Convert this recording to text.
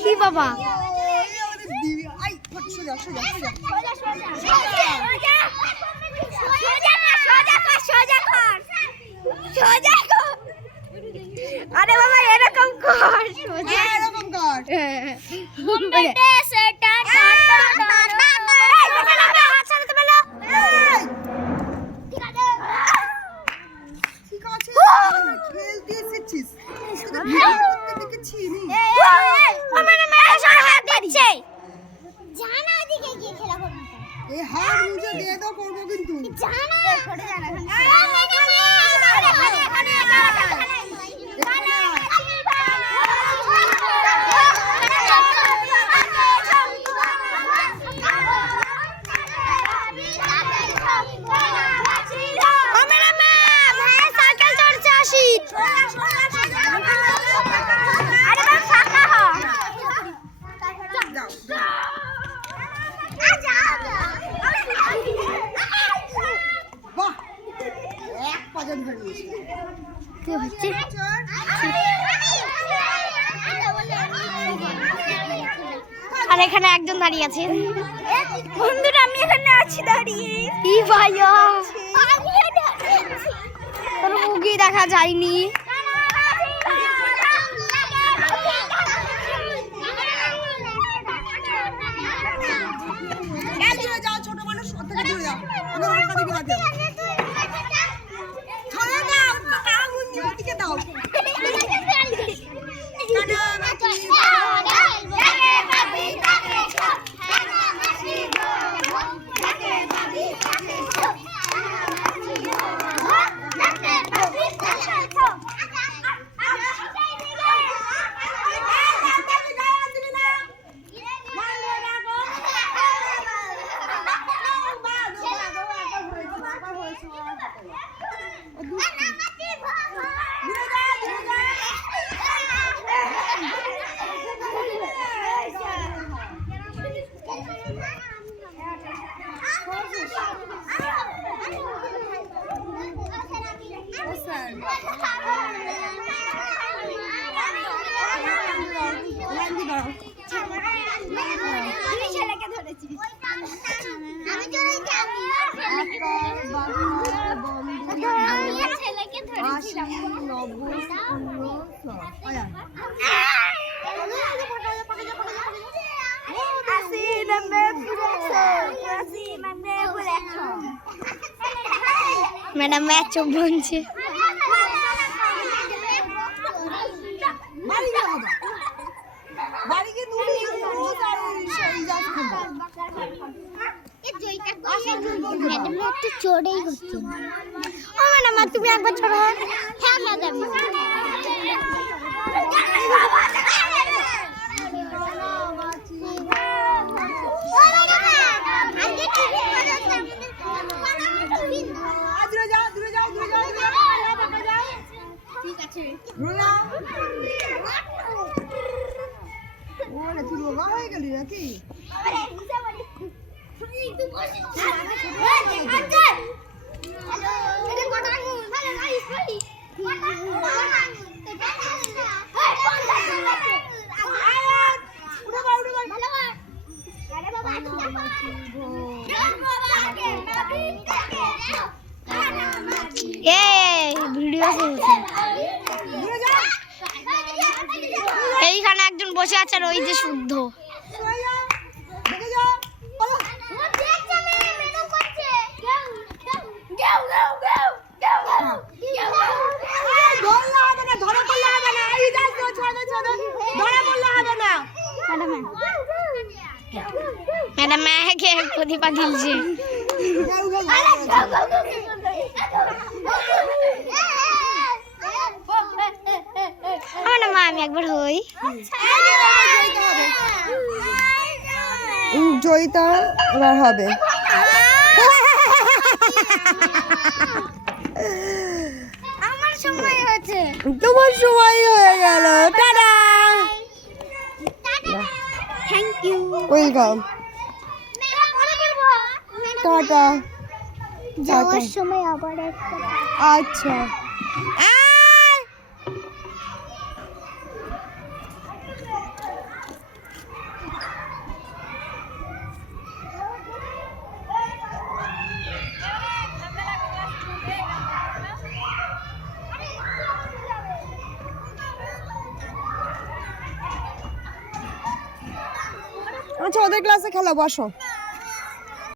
কি বাবা আরে বাবা এরকম কর এরকম কর খেলতে এসেছিস আর এখানে একজন দাঁড়িয়ে আছে বন্ধুরা আমি এখানে আছি দাঁড়িয়ে ই ভাইয়া তোর মুখই দেখা যায়নি ছোট মানুষ দাও ম্যাডাম ম্যাচ চোখ বলছে চড়েই হচ্ছে ও ম্যাডাম তুমি একবার চড়ো হ্যাঁ ম্যাডাম ঠিক আছে ওরে তুই রোগা হয়ে গেলি নাকি এইখানে একজন বসে আছে আর ওই যে শুদ্ধ ম্যাডাম কে প্রদীপা খেলছে আমি একবার হই জয়িতা এবার হবে আমার সময় হয়েছে তোমার সময় হয়ে গেল tata thank you welcome tata যাওয়ার সময় আবার একটা। আচ্ছা আচ্ছা ওদের ক্লাসে খেলা বসো।